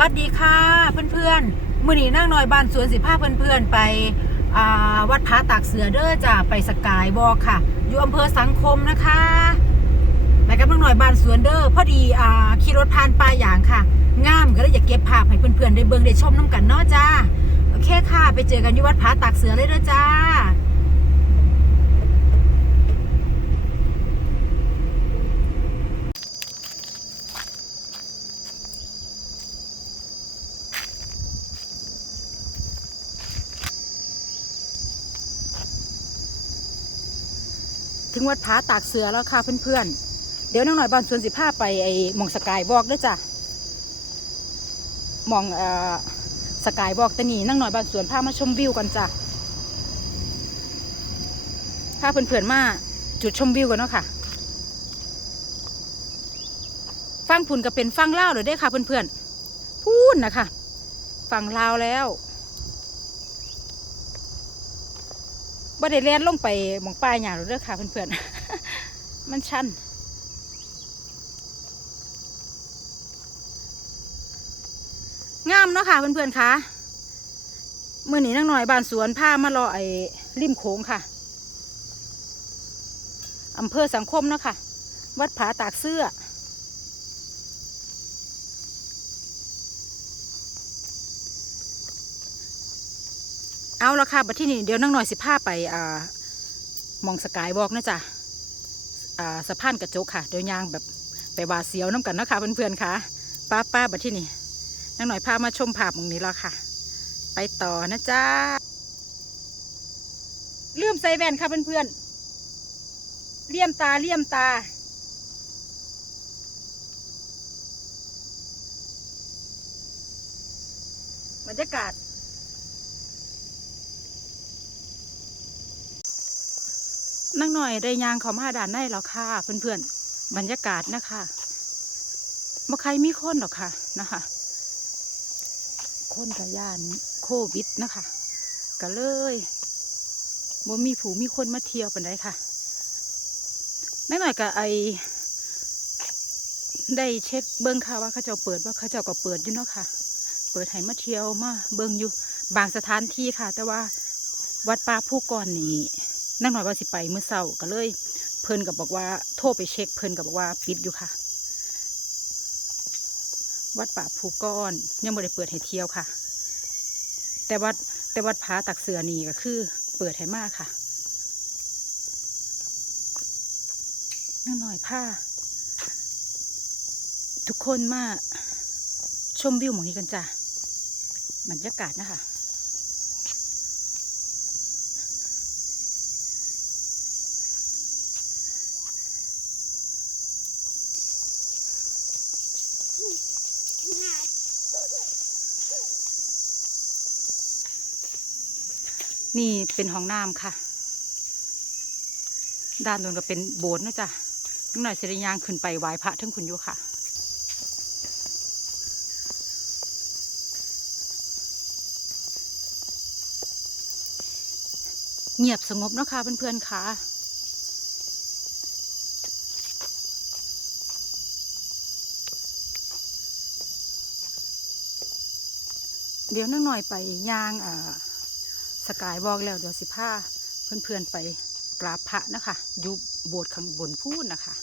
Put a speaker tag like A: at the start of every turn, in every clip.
A: วัสดีค่ะเพื่อนๆ มื้อนี้นั่งน้อยบ้านสวนสิพาพเพื่อนๆ ไปวัดผาตากเสือเด้อจ้ะไปสกายวอคค่ะ อยู่อำเภอสังคมนะคะไปกับนั่งน้อยบ้านสวนเด้อพอดีอขี่รถผ่านป่าอย่างค่ะงามก็เลยอยากเก็บภาพให้เพื่อนๆ ได้เบิ่งได้ชมน้ำกันเนาะจ้าโอเคค่ะ ไปเจอกันที่วัดผาตากเสือเลยเด้อจ้า วัดผาตากเสือแล้วค่ะเพื่อนๆ เดี๋ยวน้องหน่อยบานสวนสิผ้าไปไอ้มองสกายวอล์กด้วยจ้ะมองเอ่อสกายวอล์กตะนีนั่งหน่อยบานสวนพามาชมวิวกันจ้ะพาเพื่อนๆมาจุดชมวิวกันเนาะค่ะ ฟังผุนก็เป็นฟังเล่าเลยได้ค่ะเพื่อนๆ พูดนะคะ ฟังลาวแล้ว บ่ได้แล่นลงไปหมองป้ายหยาหรอเด้อค่ะเพื่อนๆ มันชันงามเนาะค่ะเพื่อนๆคะเมื่อนี้นั่งหน่อยบานสวนผ้ามารอไอ้ริมโขงค่ะอำเภอสังคมเนาะค่ะ วัดผาตากเสื้อ เอาละค่ะบัดที่นี่เดี๋ยวนั่งหน่อยสิผ้าไปอ่ามองสกายวอล์กนะจ๊ะอ่าสะพานกระจกค่ะ เดี๋ยวยางแบบไปวาเสียวน้ำกันนะคะเพื่อนๆค่ะป้าป้าบัดที่นี่นั่งหน่อยพามาชมภาพตรงนี้แล้วค่ะ ไปต่อนะจ๊ะเลื่อมใส่แว่นค่ะเพื่อนๆเลี่ยมตาเลี่ยมตาบรรยากาศ นั่งหน่อยได้ยางเขามาด่านในแล้วค่ะ เพื่อนๆ บรรยากาศนะคะบ่ใครมีคนหรอกค่ะนะคะคนกับยานโควิดนะคะก็เลยบ่มีผูมีคนมาเที่ยวเป็นไรค่ะนั่งหน่อยกับไอได้เช็คเบิ้งค่ะว่าเขาเจ้าเปิดว่าเขาเจ้าก็เปิดอยู่เนาะค่ะ เปิดให้มาเที่ยวมาเบิ้งอยู่บางสถานที่ค่ะ แต่ว่าวัดป่าผู้ก่อนนี่ นั่งหน่อยว่าสิไปเมื่อเช้าก็เลย เพิ่นกับบอกว่าโทรไปเช็ค เพิ่นกับบอกว่าปิดอยู่ค่ะ วัดป่าภูก้อนยังไม่ได้เปิดให้เที่ยวค่ะ แต่วัดแต่วัดผาตักเสือนี่ก็คือ เปิดให้มากค่ะนั่งหน่อยผ้า ทุกคนมาชมวิวหมองนี้กันจ้ะบรรยากาศนะคะ นี่เป็นห้องน้ำค่ะ ด้านโน้นก็เป็นโบสถ์นะจ๊ะนิดหน่อยเสด็ยางขึ้นไปไหว้พระทั้งคุณอยู่ค่ะ เงียบสงบนะคะเพื่อนๆค่ะเดี๋ยวนั่งหน่อยไปย่างอ่า สกายบอกแล้วเดี๋ยวสิพาเพื่อนๆไปกราบพระนะคะอยู่โบสถ์ข้างบนพูดนะคะ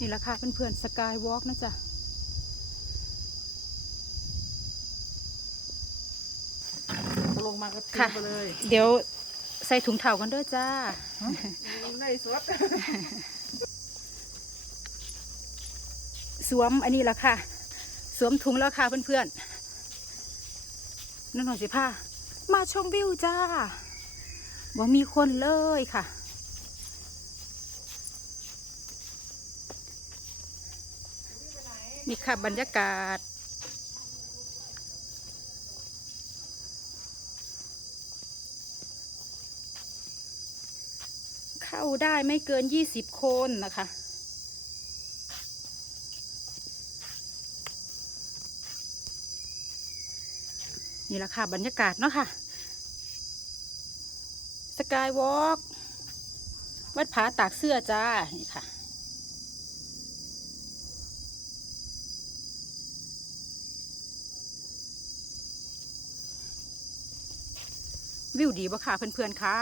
A: นี่แหละค่ะเพื่อนๆสกายวอล์กนะจ๊ะ
B: ลงมาก็ทิ้
A: ค่ะ
B: งไปเลย
A: เดี๋ยวใส่ถุงเท้ากันเด้วยจ้า
B: ในสด
A: สวมอันนี้แล้วค่ะ สวมถุงแล้วค่ะเพื่อนๆนั่นหน่อยสิผ้ามาชมวิวจ้าบ่มีคนเลยค่ะ นี่ค่ะบรรยากาศ เข้าได้ไม่เกินยี่สิบคนนะคะนี่แหละค่ะบรรยากาศเนาะค่ะ สกายวอล์กวัดผาตากเสื้อจ้า นี่ค่ะ วิวดีบ่ค่ะเพื่อนๆค่ะ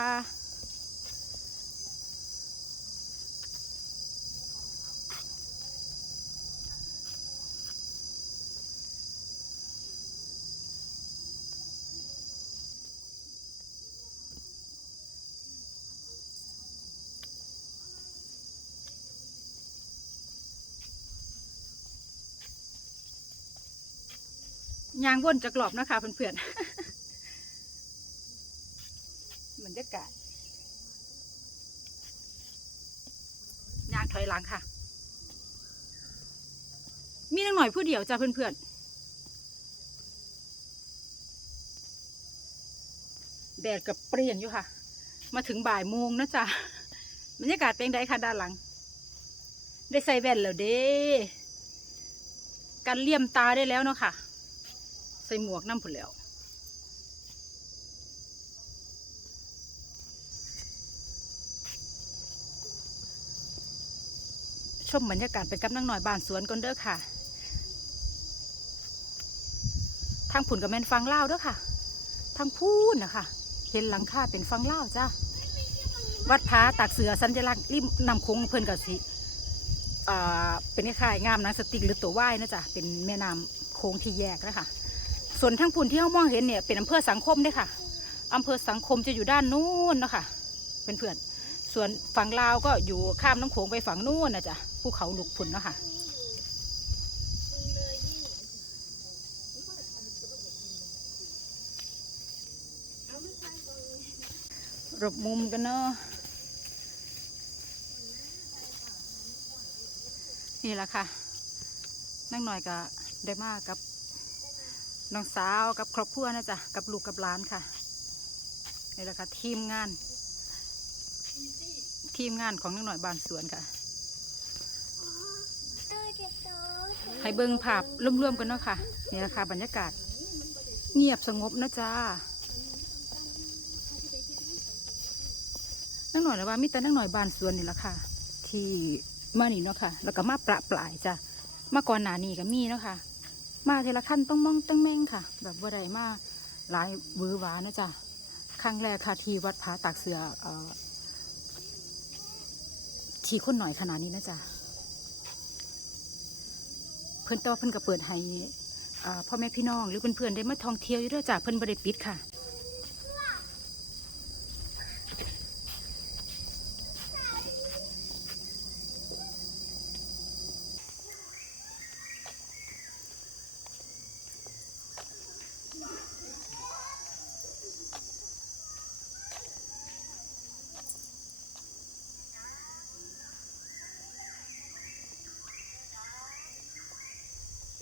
A: ยางวนจะกรอบนะคะเพื่อนๆ รรยากาศยางถอยหลังค่ะ มีนังหน่อยผู้เดียวจ้าเพื่อนๆ แดดกับเปรี้ยงอยู่ค่ะ มาถึงบ่ายโมงนะจ๊ะบรรยากาศเป็นไงคะด้านหลัง ได้ใส่แว่นแล้วเด้กันเลี่ยมตาได้แล้วเนาะค่ะ ใส่หมวกน้ำผุนแล้ว ชมบรรยากาศไปกับนั่งหน่อยบ้านสวนก่อนเด้อค่ะ ทางผุนกับแมนฟังเล่าเด้อค่ะ ทางพูนนะคะเห็นหลังคาเป็นฟังเล่าจ้าวัดพาตากเสือสัญลักษณ์ริมนำโค้งเพิ่อนกับสิอ่าเป็นคล้ายงามนังสติกหรือตัวว่ายนะจ๊ะเป็นแม่น้ำโค้งที่แยกนะคะส่วนทางพุ่นที่เขามองเห็นเนี่ยเป็นอำเภอสังคมเด้อค่ะอำเภอสังคมจะอยู่ด้านนู้นนะคะเพื่อนๆส่วนฝั่งลาวก็อยู่ข้ามน้ำโขงไปฝั่งนู้นนะจ๊ะ ภูเขาหนุกพุ่นเนาะค่ะรบมุมกันเนาะนี่แหละค่ะนั่งหน่อยก็ได้มากกับน้องสาวกับครอบครัวนะจ๊ะกับลูกกับหลานค่ะนี่แหละค่ะทีมงาน ทีมงานของน้องหน่อยบานสวนค่ะ ให้เบิ้งภาพร่วมๆกันเนาะค่ะ นี่แหละค่ะบรรยากาศ เงียบสงบนะจ๊ะนั่งหน่อยแล้วว่ามีแต่นั่งหน่อยบานสวนนี่แหละค่ะ ที่มานี่เนาะค่ะ แล้วก็มาประปรายจ้ะมาก่อนหน้านี้ก็มีเนาะค่ะ มาทีละขั้นต้องมองต้องแม่งค่ะ แบบว่าใดมาหลายหวือหวานะจ๊ะครั้งแรกค่ะที่วัดผาตากเสืออที่คนหน่อยขนาดนี้นะจ๊ะ พื่อนต่อเพื่อนก็เปิดให้พ่อแม่พี่น้องหรือเพื่อนๆได้มาท่องเที่ยวอยู่ด้วยจ้ะเพื่อนบริปิดค่ะ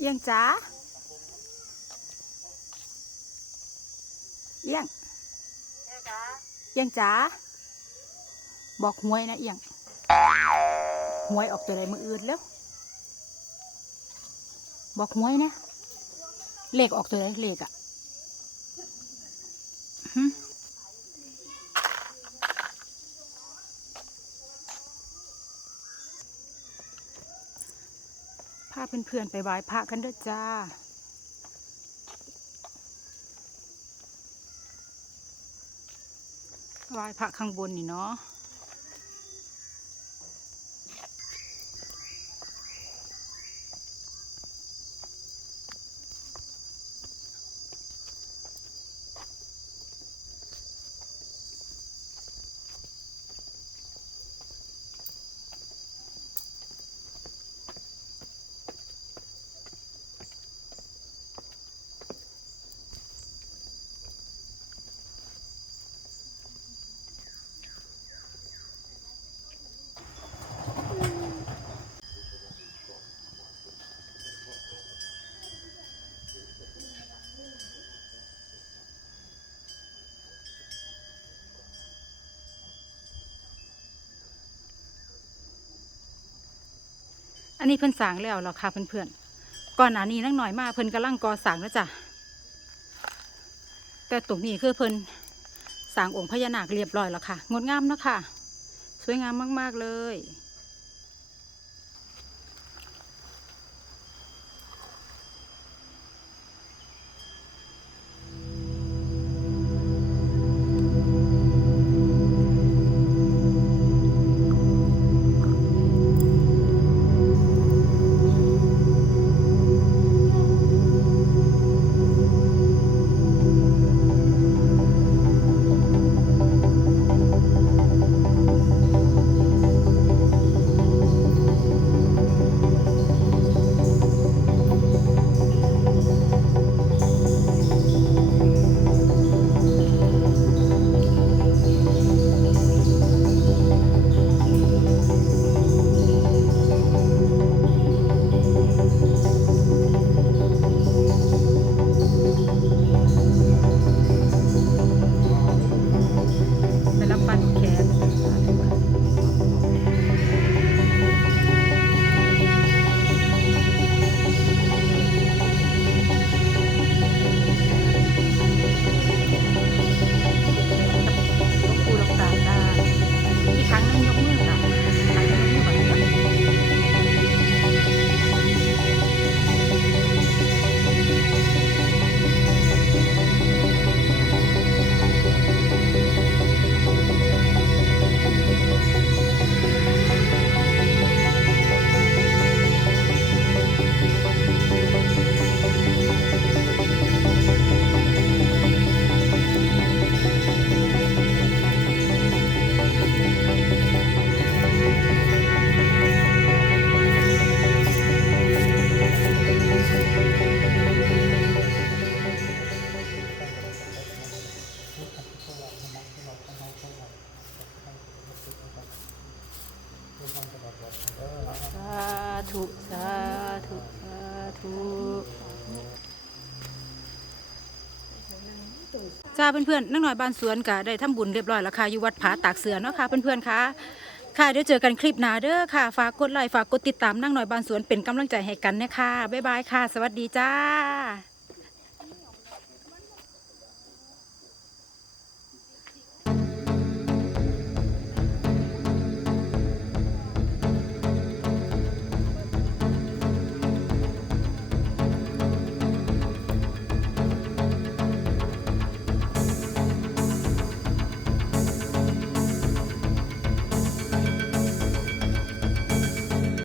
A: อียงจ๋าเอียงเอียงจ๋าบอกหวยนะเอียงหวยออกตัวใดมืออื่นแล้วบอกหวยนะเลขออกตัวใดเลขอะหึ เพื่อนๆไปไหว้พระกันเด้อจ้าไหว้พระข้างบนนี่เนาะ นนี้เพิ่นสางแล้วหรอค่ะเพื่อนๆก่อนหน้านี้นั่งหน่อยมากเพิ่นกำลังก่อสางแล้วจ้ะแต่ตรงนี้คือเพิ่นสางองค์พญานาคเรียบร้อยแล้วค่ะ งดงามเนาะค่ะ สวยงามมากๆเลย จ้าเพื่อนๆนักหน่อยบ้านสวนก็ได้ทำบุญเรียบร้อยแล้วค่ะอยู่วัดผาตากเสือเนาะค่ะเพื่อนๆค่ะค่ะเดี๋ยวเจอกันคลิปหน้าเด้อค่ะ ฝากกดไลค์ฝากกดติดตามนักหน่อยบ้านสวนเป็นกำลังใจให้กันนะคะบ๊ายบายค่ะ สวัสดีจ้า